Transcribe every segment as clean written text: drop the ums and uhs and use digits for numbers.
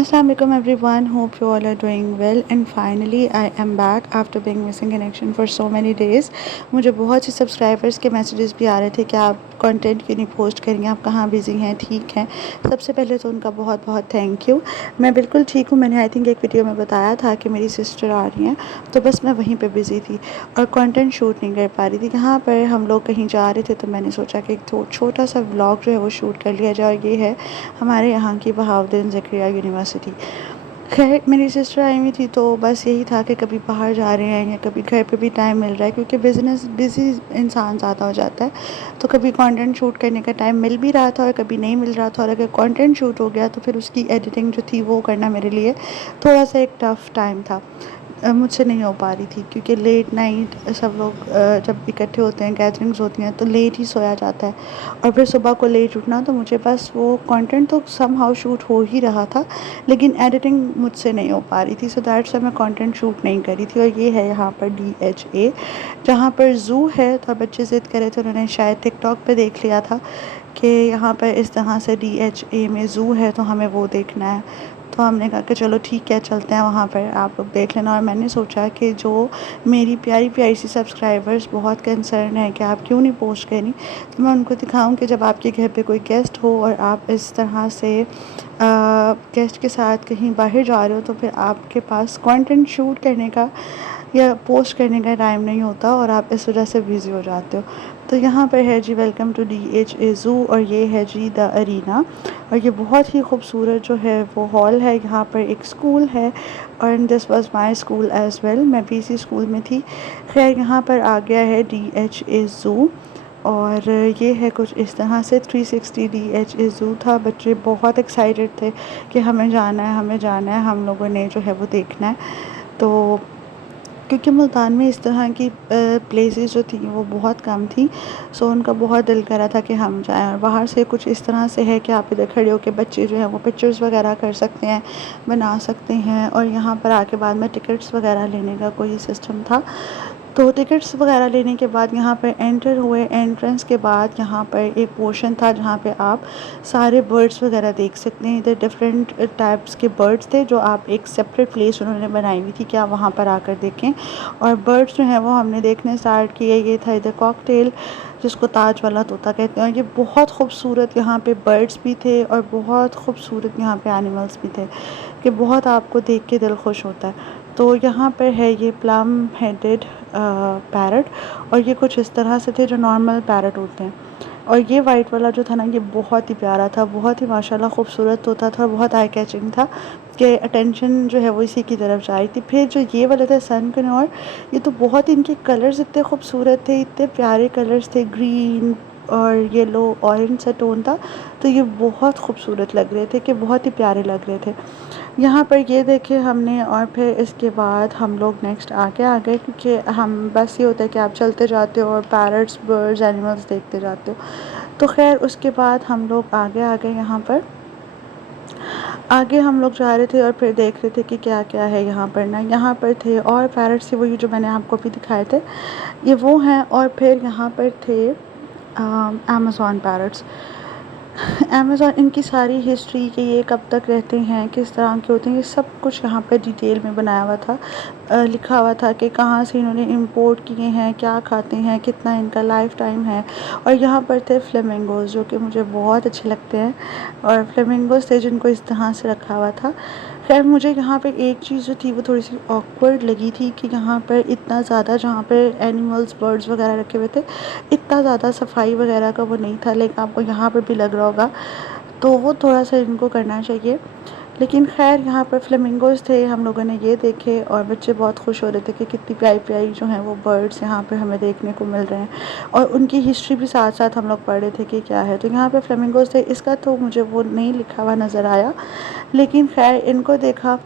Assalamualaikum everyone. Hope you all are doing well and finally I am back after being missing in action for so many days. मुझे बहुत से subscribers के messages भी आ रहे थे कि आप कंटेंट क्यों नहीं पोस्ट करेंगे, आप कहाँ बिज़ी हैं, ठीक हैं। सबसे पहले तो उनका बहुत बहुत थैंक यू। मैं बिल्कुल ठीक हूँ। मैंने आई थिंक एक वीडियो में बताया था कि मेरी सिस्टर आ रही हैं, तो बस मैं वहीं पे बिज़ी थी और कंटेंट शूट नहीं कर पा रही थी। यहाँ पर हम लोग कहीं जा रहे थे तो मैंने सोचा कि एक छोटा सा व्लॉग जो है वो शूट कर लिया जाए और ये है हमारे यहाँ की बहाउद्दीन ज़करिया यूनिवर्सिटी। खैर मेरी सिस्टर आई हुई थी तो बस यही था कि कभी बाहर जा रहे हैं या कभी घर पे भी टाइम मिल रहा है, क्योंकि बिज़ी इंसान ज़्यादा हो जाता है, तो कभी कंटेंट शूट करने का टाइम मिल भी रहा था और कभी नहीं मिल रहा था। और अगर कंटेंट शूट हो गया तो फिर उसकी एडिटिंग जो थी वो करना मेरे लिए थोड़ा सा एक टफ़ टाइम था। मुझसे नहीं हो पा रही थी क्योंकि लेट नाइट सब लोग जब इकट्ठे होते हैं, गैदरिंग्स होती हैं, तो लेट ही सोया जाता है और फिर सुबह को लेट उठना। तो मुझे बस वो कंटेंट तो समहाउ शूट हो ही रहा था, लेकिन एडिटिंग मुझसे नहीं हो पा रही थी, सो दैट्स व्हाई मैं कंटेंट शूट नहीं करी थी। और ये है यहाँ पर DHA, जहाँ पर ज़ू है। तो बच्चे ज़िद करे थे, उन्होंने शायद टिकटॉक पे देख लिया था कि यहाँ पर इस तरह से DHA में ज़ू है, तो हमें वो देखना है। तो हमने कहा कि चलो ठीक है, चलते हैं वहाँ पर, आप लोग देख लेना। और मैंने सोचा कि जो मेरी प्यारी प्यारी सी सब्सक्राइबर्स बहुत कंसर्न है कि आप क्यों नहीं पोस्ट करी, तो मैं उनको दिखाऊं कि जब आपके घर पे कोई गेस्ट हो और आप इस तरह से गेस्ट के साथ कहीं बाहर जा रहे हो, तो फिर आपके पास कंटेंट शूट करने का या पोस्ट करने का टाइम नहीं होता और आप इस वजह से बिज़ी हो जाते हो। तो यहाँ पर है जी, वेलकम टू DHA ज़ू, और ये है जी द अरीना। और ये बहुत ही खूबसूरत जो है वो हॉल है। यहाँ पर एक स्कूल है और this was my school as well, मैं भी इसी स्कूल में थी। खैर यहाँ पर आ गया है DHA ज़ू और ये है कुछ इस तरह से 360 DHA ज़ू था। बच्चे बहुत एक्साइटेड थे कि हमें जाना है, हमें जाना है, हम लोगों ने जो है वो देखना है। तो क्योंकि मुल्तान में इस तरह की प्लेसेस जो थी वो बहुत कम थी, सो उनका बहुत दिल करा था कि हम जाएं। और बाहर से कुछ इस तरह से है कि आप इधर खड़े होकर बच्चे जो हैं वो पिक्चर्स वगैरह कर सकते हैं, बना सकते हैं। और यहाँ पर आके बाद में टिकट्स वगैरह लेने का कोई सिस्टम था, तो टिकट्स वगैरह लेने के बाद यहाँ पर एंटर हुए। एंट्रेंस के बाद यहाँ पर एक पोर्शन था जहाँ पे आप सारे बर्ड्स वगैरह देख सकते हैं। इधर डिफरेंट टाइप्स के बर्ड्स थे जो आप एक सेपरेट प्लेस उन्होंने बनाई हुई थी कि आप वहाँ पर आकर देखें। और बर्ड्स जो हैं वो हमने देखने स्टार्ट किए। ये था इधर कॉकटेल, जिसको ताज वाला तोता कहते हैं। और ये बहुत खूबसूरत यहाँ पे बर्ड्स भी थे और बहुत खूबसूरत यहाँ पे एनिमल्स भी थे कि बहुत आपको देख के दिल खुश होता है। तो यहाँ पर है ये प्लम हेडेड पैरट, और ये कुछ इस तरह से थे जो नॉर्मल पैरट होते हैं। और ये वाइट वाला जो था ना, ये बहुत ही प्यारा था, बहुत ही माशाल्लाह खूबसूरत होता था और बहुत आई कैचिंग था कि अटेंशन जो है वो इसी की तरफ जा रही थी। फिर जो ये वाले थे सन कनौर, ये तो बहुत, इनके कलर्स इतने खूबसूरत थे, इतने प्यारे कलर्स थे, ग्रीन और येलो ऑरेंज सा टोन था। तो ये बहुत खूबसूरत लग रहे थे कि बहुत ही प्यारे लग रहे थे। यहाँ पर ये देखे हमने, और फिर इसके बाद हम लोग नेक्स्ट आगे आ गए, क्योंकि हम बस ये होता है कि आप चलते जाते हो और पैरट्स, बर्ड्स, एनिमल्स देखते जाते हो। तो खैर उसके बाद हम लोग आगे आ गए। यहाँ पर आगे हम लोग जा रहे थे और फिर देख रहे थे कि क्या क्या है यहाँ पर ना। यहाँ पर थे और पैरट्स थे, वही जो मैंने आपको भी दिखाए थे, ये वो हैं। और फिर यहाँ पर थे अमेज़ॉन पैरट्स। अमेज़ॉन, इनकी सारी हिस्ट्री कि ये कब तक रहते हैं, किस तरह के होते हैं, ये सब कुछ यहाँ पे डिटेल में बनाया हुआ था। लिखा हुआ था कि कहाँ से इन्होंने इंपोर्ट किए हैं, क्या खाते हैं, कितना इनका लाइफ टाइम है। और यहाँ पर थे फ्लेमिंगोज़, जो कि मुझे बहुत अच्छे लगते हैं, और फ्लेमिंगोज़ थे जिनको इस तरह से रखा हुआ था। खैर मुझे यहाँ पे एक चीज़ जो थी वो थोड़ी सी ऑकवर्ड लगी थी कि यहाँ पर इतना ज़्यादा, जहाँ पे एनिमल्स, बर्ड्स वगैरह रखे हुए थे, इतना ज़्यादा सफाई वगैरह का वो नहीं था। लेकिन आपको यहाँ पर भी लग रहा होगा, तो वो थोड़ा सा इनको करना चाहिए। लेकिन खैर यहाँ पर फ्लेमिंगोज़ थे, हम लोगों ने ये देखे और बच्चे बहुत खुश हो रहे थे कि कितनी प्यारी प्यारी जो हैं वो बर्ड्स यहाँ पे हमें देखने को मिल रहे हैं। और उनकी हिस्ट्री भी साथ साथ हम लोग पढ़ रहे थे कि क्या है। तो यहाँ पे फ्लेमिंगोज़ थे, इसका तो मुझे वो नहीं लिखा हुआ नज़र आया, लेकिन खैर इनको देखा।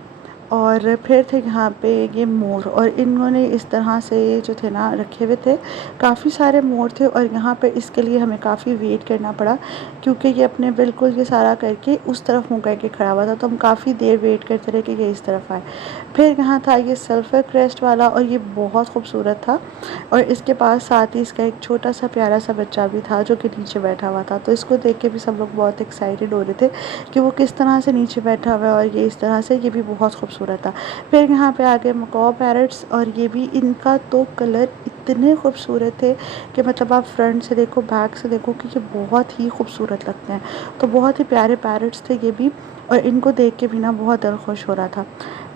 और फिर थे यहाँ पे ये मोर, और इन्होंने इस तरह से जो थे ना रखे हुए थे, काफ़ी सारे मोर थे। और यहाँ पे इसके लिए हमें काफ़ी वेट करना पड़ा, क्योंकि ये अपने बिल्कुल ये सारा करके उस तरफ मुँह करके खड़ा हुआ था, तो हम काफ़ी देर वेट करते रहे कि ये इस तरफ आए। फिर यहाँ था ये सल्फ़र क्रेस्ट वाला, और ये बहुत खूबसूरत था। और इसके पास साथ ही इसका एक छोटा सा प्यारा सा बच्चा भी था जो कि नीचे बैठा हुआ था। तो इसको देख के भी सब लोग बहुत एक्साइटेड हो रहे थे कि वो किस तरह से नीचे बैठा हुआ है, और ये इस तरह से, ये भी बहुत खूबसूरत था। फिर यहाँ पे आ गए मकाओ पैरट्स, और ये भी, इनका तो कलर इतने खूबसूरत थे कि मतलब आप फ्रंट से देखो, बैक से देखो, कि ये बहुत ही खूबसूरत लगते हैं। तो बहुत ही प्यारे पैरट्स थे ये भी, और इनको देख के भी ना बहुत दिल खुश हो रहा था।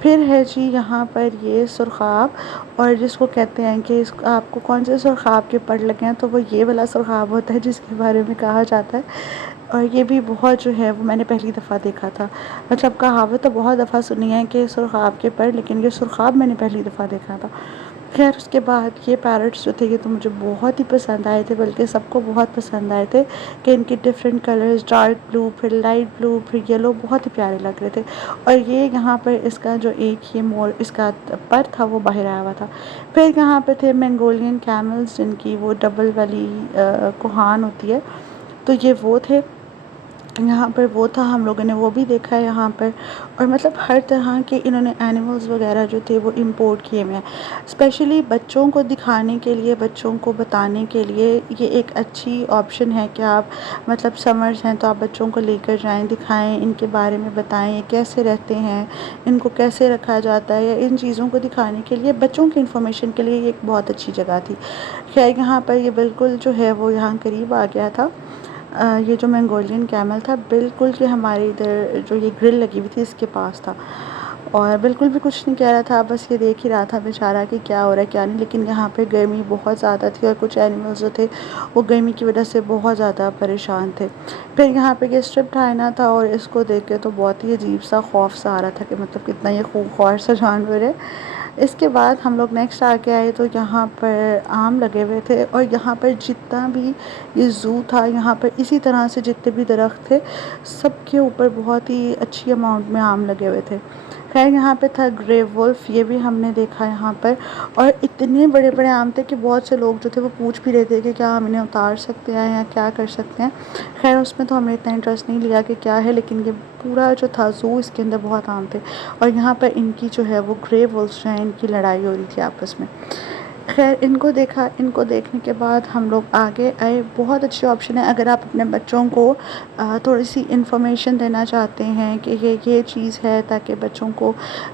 फिर है जी यहाँ पर ये सुरखाब, और जिसको कहते हैं कि इस आपको कौन से सुरखाब के पर लगे हैं, तो वो ये वाला सुरखाब होता है जिसके बारे में कहा जाता है। और ये भी बहुत जो है वो मैंने पहली दफ़ा देखा था। मतलब कहावत तो बहुत दफ़ा सुनी है कि सुरखाब के पर, लेकिन ये सुरखाब मैंने पहली दफ़ा देखा था। खैर उसके बाद ये पैरट्स जो थे ये तो मुझे बहुत ही पसंद आए थे, बल्कि सबको बहुत पसंद आए थे कि इनके डिफरेंट कलर्स, डार्क ब्लू, फिर लाइट ब्लू, फिर येलो, बहुत ही प्यारे लग रहे थे। और ये यहाँ पर इसका जो एक ये मोर, इसका पर था वो बाहर आया हुआ था। फिर यहाँ पे थे मंगोलियन कैमल्स, जिनकी वो डबल वाली कोहान होती है, तो ये वो थे। यहाँ पर वो था, हम लोगों ने वो भी देखा है यहाँ पर। और मतलब हर तरह के इन्होंने एनिमल्स वगैरह जो थे वो इंपोर्ट किए हुए हैं, स्पेशली बच्चों को दिखाने के लिए, बच्चों को बताने के लिए ये एक अच्छी ऑप्शन है कि आप मतलब समर्स हैं तो आप बच्चों को लेकर जाएं, दिखाएं, इनके बारे में बताएं, ये कैसे रहते हैं, इनको कैसे रखा जाता है, या इन चीज़ों को दिखाने के लिए, बच्चों की इन्फॉर्मेशन के लिए ये एक बहुत अच्छी जगह थी। खैर यहाँ पर ये बिल्कुल जो है वो यहाँ करीब आ गया था। ये जो मंगोलियन कैमल था बिल्कुल कि हमारे इधर जो ये ग्रिल लगी हुई थी इसके पास था, और बिल्कुल भी कुछ नहीं कह रहा था, बस ये देख ही रहा था बेचारा कि क्या हो रहा है क्या नहीं। लेकिन यहाँ पे गर्मी बहुत ज़्यादा थी, और कुछ एनिमल्स जो थे वो गर्मी की वजह से बहुत ज़्यादा परेशान थे। फिर यहाँ पे ये स्ट्रिप्ड हाइना था, और इसको देख के तो बहुत ही अजीब सा खौफ सा आ रहा था कि मतलब कितना ये खूंखार सा जानवर है। इसके बाद हम लोग नेक्स्ट आके आए तो यहाँ पर आम लगे हुए थे, और यहाँ पर जितना भी ये ज़ू था, यहाँ पर इसी तरह से जितने भी दरख्त थे सबके ऊपर बहुत ही अच्छी अमाउंट में आम लगे हुए थे। खैर यहाँ पे था ग्रे वुल्फ, ये भी हमने देखा यहाँ पर, और इतने बड़े बड़े आम थे कि बहुत से लोग जो थे वो पूछ भी रहे थे कि क्या हम इन्हें उतार सकते हैं या क्या कर सकते हैं। खैर उसमें तो हमने इतना इंटरेस्ट नहीं लिया कि क्या है, लेकिन ये पूरा जो था ज़ू, इसके अंदर बहुत आम थे। और यहाँ पर इनकी जो है वो ग्रे वुल्फ्स जो हैं, इनकी लड़ाई हो रही थी आपस में। खैर इनको देखा, इनको देखने के बाद हम लोग आगे आए। बहुत अच्छी ऑप्शन है अगर आप अपने बच्चों को थोड़ी सी इन्फॉर्मेशन देना चाहते हैं कि ये चीज़ है, ताकि बच्चों को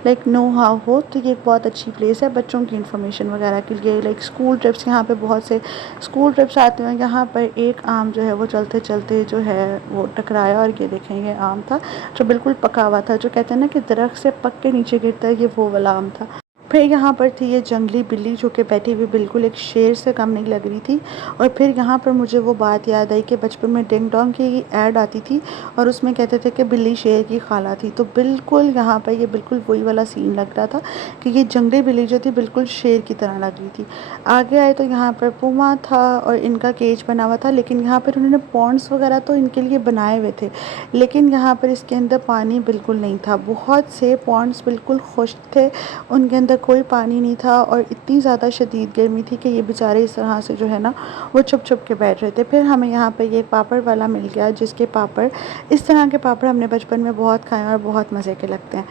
लाइक नो हाउ हो, तो ये एक बहुत अच्छी प्लेस है बच्चों की इन्फॉर्मेशन वगैरह के लिए। लाइक स्कूल ट्रिप्स, यहाँ पे बहुत से स्कूल ट्रिप्स आते हैं। यहाँ पर एक आम जो है वो चलते चलते जो है वो टकराया, और ये देखें ये आम था जो बिल्कुल पका हुआ था, जो कहते हैं ना कि दरख्त से पक के नीचे गिरता है, ये वो वाला आम था। फिर यहाँ पर थी ये जंगली बिल्ली जो कि बैठी हुई बिल्कुल एक शेर से कम नहीं लग रही थी। और फिर यहाँ पर मुझे वो बात याद आई कि बचपन में डिंग डोंग की ऐड आती थी, और उसमें कहते थे कि बिल्ली शेर की खाला थी। तो बिल्कुल यहाँ पर ये बिल्कुल वही वाला सीन लग रहा था कि ये जंगली बिल्ली जो थी बिल्कुल शेर की तरह लग रही थी। आगे आए तो यहाँ पर पुमा था, और इनका केज बना हुआ था, लेकिन यहाँ पर उन्होंने पॉन्ड्स वगैरह तो इनके लिए बनाए हुए थे, लेकिन यहाँ पर इसके अंदर पानी बिल्कुल नहीं था। बहुत से पॉन्ड्स बिल्कुल खुश्क थे, उनके अंदर कोई पानी नहीं था, और इतनी ज़्यादा शदीद गर्मी थी कि ये बेचारे इस तरह से जो है ना वो छुप छुप के बैठ रहे थे। फिर हमें यहाँ पे ये पापड़ वाला मिल गया, जिसके पापड़, इस तरह के पापड़ हमने बचपन में बहुत खाए और बहुत मज़े के लगते हैं।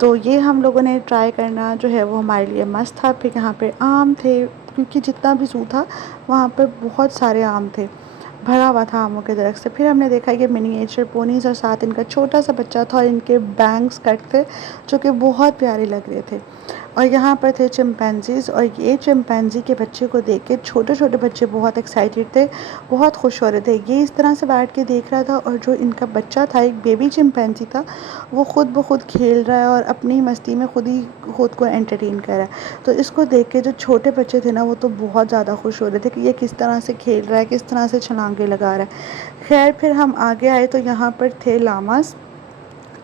तो ये हम लोगों ने ट्राई करना जो है वो हमारे लिए मस्त था। फिर यहाँ पे आम थे, क्योंकि जितना भी ज़ू था वहाँ पर बहुत सारे आम थे, भरा हुआ था आमों के दरख्त से। फिर हमने देखा कि मिनिएचर पोनीज़, और साथ इनका छोटा सा बच्चा था, और इनके बैंग्स कट थे जो कि बहुत प्यारे लग रहे थे। और यहाँ पर थे चिंपैंजीज़, और ये चिंपैंजी के बच्चे को देख के छोटे छोटे बच्चे बहुत एक्साइटेड थे, बहुत खुश हो रहे थे। ये इस तरह से बैठ के देख रहा था, और जो इनका बच्चा था, एक बेबी चिंपैंजी था, वो खुद ब खुद खेल रहा है और अपनी मस्ती में खुद को एंटरटेन कर रहा है। तो इसको देख के जो छोटे बच्चे थे ना वो तो बहुत ज़्यादा खुश हो रहे थे कि ये किस तरह से खेल रहा है, किस तरह से छलांगे लगा रहा है। खैर फिर हम आगे आए तो यहाँ पर थे llamas,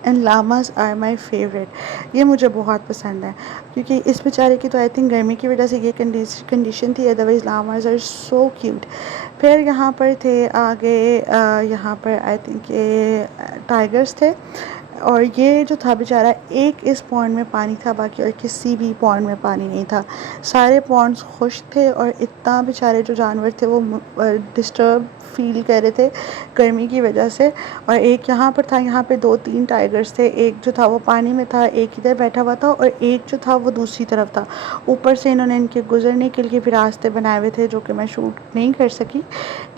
and llamas are my favourite. ये मुझे बहुत पसंद है, क्योंकि इस बेचारे की तो आई थिंक गर्मी की वजह से ये कंडीशन थी, otherwise llamas are so cute. फिर यहाँ पर थे आगे यहाँ पर आई थिंक ये टाइगर्स थे, और ये जो था बेचारा एक इस पॉन्ड में पानी था, बाकी और किसी भी पॉन्ड में पानी नहीं था। सारे पॉन्ड्स खुश थे और इतना बेचारे जो जानवर थे वो डिस्टर्ब फील कर रहे थे गर्मी की वजह से। और एक यहाँ पर था, यहाँ पे 2-3 टाइगर्स थे, एक जो था वो पानी में था, एक इधर बैठा हुआ था और एक जो था वो दूसरी तरफ था। ऊपर से इन्होंने इनके गुजरने के लिए भी रास्ते बनाए हुए थे जो कि मैं शूट नहीं कर सकी,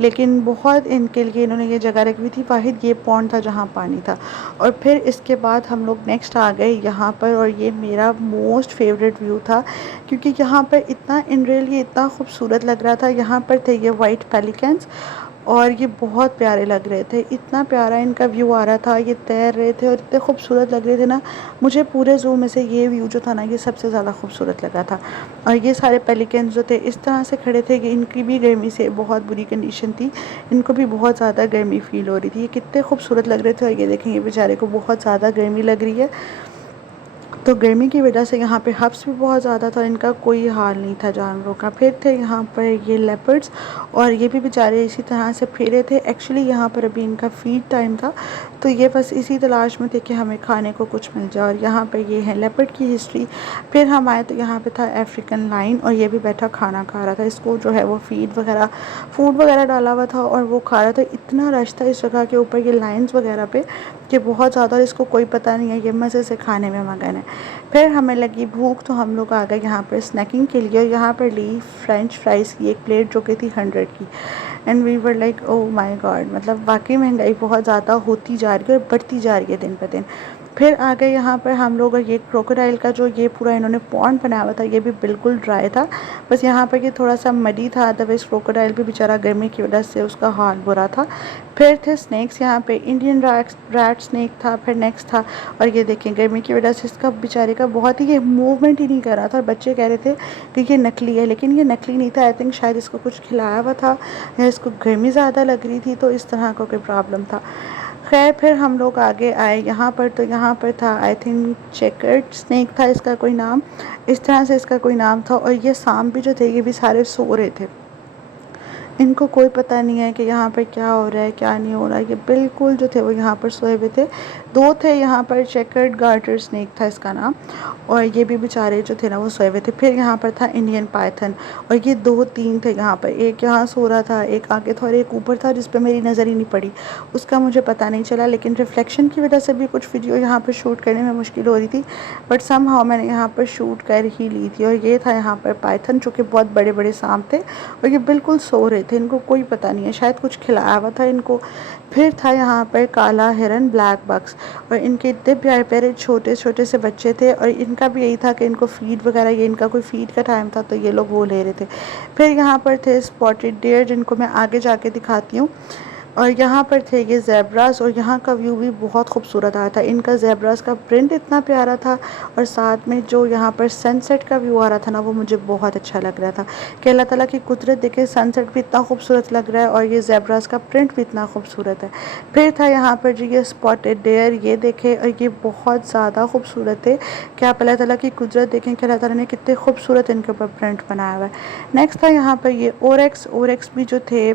लेकिन बहुत इनके लिए इन्होंने ये जगह रखी हुई थी। वाहिद ये पॉन्ड था जहाँ पानी था। और फिर इसके बाद हम लोग नेक्स्ट आ गए यहाँ पर, और ये मेरा मोस्ट फेवरेट व्यू था क्योंकि यहाँ पर इतना इन रियल इतना खूबसूरत लग रहा था। यहाँ पर थे ये वाइट पेलिकन्स और ये बहुत प्यारे लग रहे थे, इतना प्यारा इनका व्यू आ रहा था, ये तैर रहे थे और इतने खूबसूरत लग रहे थे ना। मुझे पूरे ज़ू में से ये व्यू जो था ना ये सबसे ज़्यादा खूबसूरत लगा था। और ये सारे पेलिकन्स जो थे इस तरह से खड़े थे कि इनकी भी गर्मी से बहुत बुरी कंडीशन थी, इनको भी बहुत ज़्यादा गर्मी फ़ील हो रही थी। ये कितने खूबसूरत लग रहे थे और ये देखेंगे बेचारे को बहुत ज़्यादा गर्मी लग रही है। तो गर्मी की वजह से यहाँ पे हब्स भी बहुत ज़्यादा था, इनका कोई हाल नहीं था जानवरों का। फिर थे यहाँ पर ये लेपर्ड्स और ये भी बेचारे इसी तरह से फिरे थे। एक्चुअली यहाँ पर अभी इनका फीड टाइम था तो ये बस इसी तलाश में थे कि हमें खाने को कुछ मिल जाए। और यहाँ पर ये है लेपर्ड की हिस्ट्री। फिर हम आए तो यहाँ पे था अफ्रीकन लाइन और ये भी बैठा खाना खा रहा था। इसको जो है वो फूड वगैरह डाला हुआ था और वो खा रहा था। इतना रश था इस जगह के ऊपर ये लाइन्स वगैरह पे कि बहुत ज़्यादा, इसको कोई पता नहीं है, ये मज़े से खाने में मगन है। फिर हमें लगी भूख तो हम लोग आ गए यहाँ पर स्नैकिंग के लिए और यहाँ पर ली फ्रेंच फ्राइज़ की एक प्लेट जो कि थी 100 की। And we were like oh my God, मतलब वाकई महंगाई बहुत ज़्यादा होती जा रही है और बढ़ती जा रही है दिन ब दिन। फिर आ गए यहाँ पर हम लोग और ये क्रोकोडाइल का जो ये पूरा इन्होंने पॉन्ड बनाया हुआ था ये भी बिल्कुल ड्राई था, बस यहाँ पर ये थोड़ा सा मडी था, अदरवाइज़ क्रोकोडाइल भी बेचारा गर्मी की वजह से उसका हाल बुरा था। फिर थे स्नैक्स, यहाँ पे इंडियन रैट स्नैक था। फिर नेक्स्ट था और ये देखें गर्मी की वजह से इसका बेचारे का बहुत ही ये मूवमेंट ही नहीं कर रहा था और बच्चे कह रहे थे कि ये नकली है, लेकिन ये नकली नहीं था। आई थिंक शायद इसको कुछ खिलाया हुआ था या इसको गर्मी ज़्यादा लग रही थी तो इस तरह का कोई प्रॉब्लम था। खैर फिर हम लोग आगे आए यहाँ पर तो यहाँ पर था आई थिंक चेकर्ड स्नैक था इसका कोई नाम, इस तरह से इसका कोई नाम था। और ये सांप भी जो थे ये भी सारे सो रहे थे, इनको कोई पता नहीं है कि यहाँ पर क्या हो रहा है क्या नहीं हो रहा है। ये बिल्कुल जो थे वो यहाँ पर सोए हुए थे। 2 थे यहाँ पर, चेकर्ड गार्टर स्नैक था इसका नाम, और ये भी बेचारे जो थे ना वो सोए हुए थे। फिर यहाँ पर था इंडियन पाइथन और ये 2-3 थे यहाँ पर, एक यहाँ सो रहा था, एक आगे था और एक ऊपर था जिस पर मेरी नज़र ही नहीं पड़ी, उसका मुझे पता नहीं चला। लेकिन रिफ्लेक्शन की वजह से भी कुछ वीडियो यहाँ पर शूट करने में मुश्किल हो रही थी, बट समहाउ मैंने यहाँ पर शूट कर ही ली थी। और ये था यहाँ पर पाइथन जो कि बहुत बड़े बड़े सांप थे और ये बिल्कुल सो रहे थे, इनको कोई पता नहीं है, शायद कुछ खिलाया हुआ था इनको। फिर था यहाँ पर काला हिरन, ब्लैक बक्स, और इनके इतने प्यारे प्यारे छोटे छोटे से बच्चे थे और इनका भी यही था कि इनको फीड वगैरह, ये इनका कोई फीड का टाइम था तो ये लोग वो ले रहे थे। फिर यहाँ पर थे स्पॉटेड डियर जिनको मैं आगे जाके दिखाती हूँ। और यहाँ पर थे ये ज़ेब्रास और यहाँ का व्यू भी बहुत खूबसूरत आया था। इनका ज़ेब्रास का प्रिंट इतना प्यारा था और साथ में जो यहाँ पर सनसेट का व्यू आ रहा था ना वो मुझे बहुत अच्छा लग रहा था कि अल्लाह ताला की कुदरत देखे, सनसेट भी इतना खूबसूरत लग रहा है और ये ज़ेब्रास का प्रिंट भी इतना खूबसूरत है। फिर था यहाँ पर जी ये स्पॉटेड डेयर, ये देखे और ये बहुत ज़्यादा खूबसूरत थे कि आप अल्लाह ताला की कुदरत देखें कि अल्लाह ताला ने कितने खूबसूरत इनके ऊपर प्रिंट बनाया हुआ है। नेक्स्ट था यहाँ पर ये ओरेक्स भी जो थे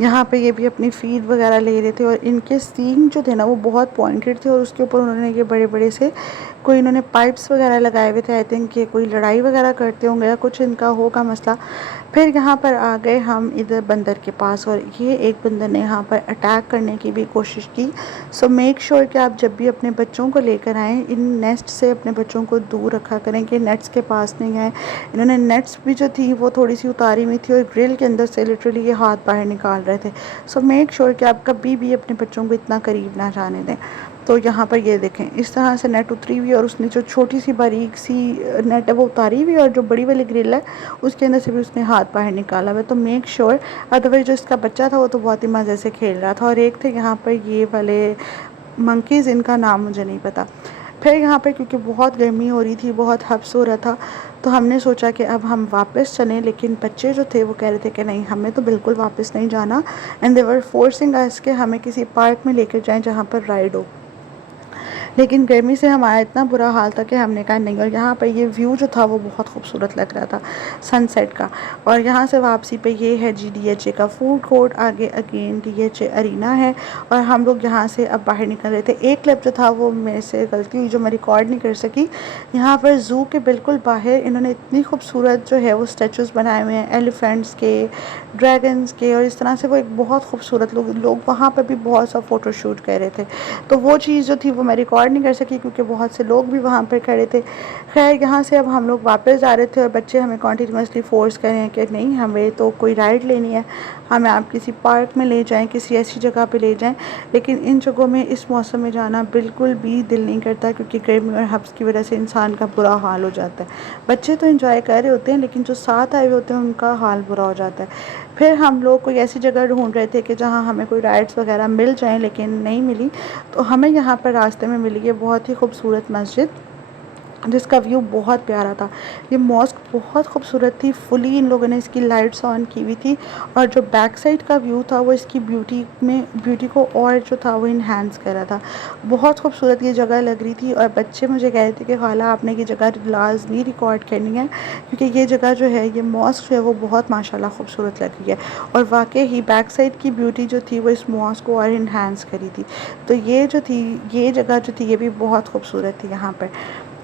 यहाँ पे ये भी अपनी फीड वगैरह ले रहे थे और इनके सींग जो थे ना वो बहुत पॉइंटेड थे और उसके ऊपर उन्होंने ये बड़े बड़े से कोई इन्होंने पाइप्स वगैरह लगाए हुए थे। आई थिंक ये कोई लड़ाई वगैरह करते होंगे या कुछ इनका होगा मसला। फिर यहाँ पर आ गए हम इधर बंदर के पास और ये एक बंदर ने यहाँ पर अटैक करने की भी कोशिश की। सो मेक श्योर कि आप जब भी अपने बच्चों को लेकर आएँ इन नेस्ट से अपने बच्चों को दूर रखा करें कि नेट्स के पास नहीं आए। इन्होंने नेट्स भी जो थी वो थोड़ी सी उतारी हुई थी और ग्रिल के अंदर से लिटरली ये हाथ बाहर निकाल रहे थे। सो मेक श्योर कि आप कभी भी अपने बच्चों को इतना करीब ना जाने दें। तो यहाँ पर ये देखें इस तरह से नेट उतरी हुई और उसने जो छोटी सी बारीक सी नेट है वो उतारी हुई और जो बड़ी वाली ग्रिल है उसके अंदर से भी उसने हाथ बाहर निकाला हुआ। तो मेक श्योर, अदरवाइज जो इसका बच्चा था वो तो बहुत ही मज़े से खेल रहा था। और एक थे यहाँ पर ये वाले मंकीज़, इनका नाम मुझे नहीं पता। फिर यहाँ पर क्योंकि बहुत गर्मी हो रही थी, बहुत हब्स हो रहा था, तो हमने सोचा कि अब हम वापस चलें, लेकिन बच्चे जो थे वो कह रहे थे कि नहीं हमें तो बिल्कुल वापस नहीं जाना। एंड दे वर फोर्सिंग अस कि हमें किसी पार्क में लेकर जाएं जहाँ पर राइड हो। लेकिन गर्मी से हमारा इतना बुरा हाल था कि हमने कहा नहीं। और यहाँ पर ये व्यू जो था वो बहुत खूबसूरत लग रहा था सनसेट का। और यहाँ से वापसी पे ये है जी DHA का फूड कोर्ट, आगे अगेन DHA अरीना है। और हम लोग यहाँ से अब बाहर निकल रहे थे। एक क्लिप जो था वो मेरे से गलती हुई जो मैं रिकॉर्ड नहीं कर सकी। यहाँ पर ज़ू के बिल्कुल बाहर इन्होंने इतनी खूबसूरत जो है वो स्टैचूज़ बनाए हुए हैं एलिफेंट्स के, ड्रैगन्स के, और इस तरह से वो एक बहुत खूबसूरत लोग वहाँ पर भी बहुत सा फ़ोटो शूट कर रहे थे। तो वो चीज़ जो थी वो मैं रिकॉर्ड नहीं कर सकी क्योंकि बहुत से लोग भी वहाँ पर खड़े थे। खैर यहाँ से अब हम लोग वापस जा रहे थे और बच्चे हमें कॉन्टीन्यूसली फ़ोर्स कर रहे हैं कि नहीं हमें तो कोई राइड लेनी है, हमें आप किसी पार्क में ले जाएं, किसी ऐसी जगह पे ले जाएं। लेकिन इन जगहों में इस मौसम में जाना बिल्कुल भी दिल नहीं करता क्योंकि गर्मी और हब्स की वजह से इंसान का बुरा हाल हो जाता है। बच्चे तो एंजॉय कर रहे होते हैं लेकिन जो साथ आए हुए होते हैं उनका हाल बुरा हो जाता है। फिर हम लोग कोई ऐसी जगह ढूंढ रहे थे कि जहाँ हमें कोई राइड्स वगैरह मिल जाएं, लेकिन नहीं मिली। तो हमें यहाँ पर रास्ते में मिली है बहुत ही खूबसूरत मस्जिद जिसका व्यू बहुत प्यारा था। ये मॉस्क बहुत खूबसूरत थी, फुली इन लोगों ने इसकी लाइट्स ऑन की हुई थी। और जो बैक साइड का व्यू था वो इसकी ब्यूटी को और जो था वो इन्हांस कर रहा था। बहुत खूबसूरत ये जगह लग रही थी। और बच्चे मुझे कह रहे थे कि खाला आपने ये जगह लाजमी रिकॉर्ड करनी है क्योंकि ये जगह जो है, ये मॉस्क जो है वो बहुत माशाल्लाह खूबसूरत लग रही है। और वाकई ही बैक साइड की ब्यूटी जो थी वो इस मॉस्क को और इन्हांस करी थी। तो ये जो थी, ये जगह जो थी ये भी बहुत खूबसूरत थी यहाँ पर।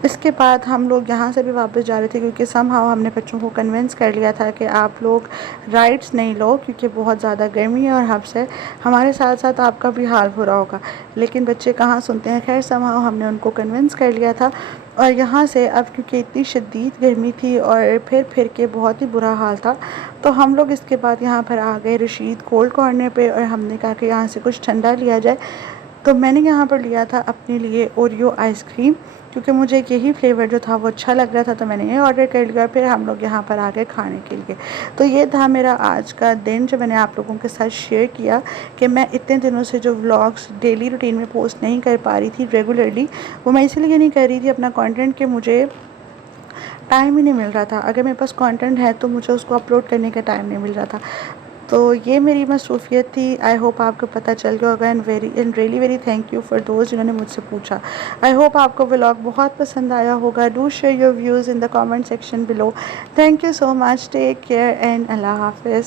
इसके बाद हम लोग यहाँ से भी वापस जा रहे थे क्योंकि समहाउ हमने बच्चों को कन्विंस कर लिया था कि आप लोग राइड्स नहीं लो क्योंकि बहुत ज़्यादा गर्मी है और हब्स है, हमारे साथ साथ आपका भी हाल बुरा होगा। लेकिन बच्चे कहाँ सुनते हैं। खैर समहाउ हमने उनको कन्विंस कर लिया था। और यहाँ से अब क्योंकि इतनी शदीद गर्मी थी और फिर के बहुत ही बुरा हाल था, तो हम लोग इसके बाद यहाँ पर आ गए रशीद कोल्ड कॉर्नर पे। और हमने कहा कि यहाँ से कुछ ठंडा लिया जाए। तो मैंने यहाँ पर लिया था अपने लिए ओरियो आइसक्रीम क्योंकि मुझे यही फ्लेवर जो था वो अच्छा लग रहा था, तो मैंने ये ऑर्डर कर लिया। फिर हम लोग यहाँ पर आ गए खाने के लिए। तो ये था मेरा आज का दिन जो मैंने आप लोगों के साथ शेयर किया कि मैं इतने दिनों से जो व्लॉग्स डेली रूटीन में पोस्ट नहीं कर पा रही थी रेगुलरली, वो मैं इसलिए नहीं कर रही थी अपना कंटेंट कि मुझे टाइम ही नहीं मिल रहा था। अगर मेरे पास कंटेंट है तो मुझे उसको अपलोड करने का टाइम नहीं मिल रहा था। तो ये मेरी मसरूफ़ियत थी। आई होप आपको पता चल गया होगा। And really very thank you for दोस्त जिन्होंने मुझसे पूछा। आई होप आपको व्लॉग बहुत पसंद आया होगा। Do share your views in the comment section below. Thank you so much. Take care and अल्लाह हाफिज़।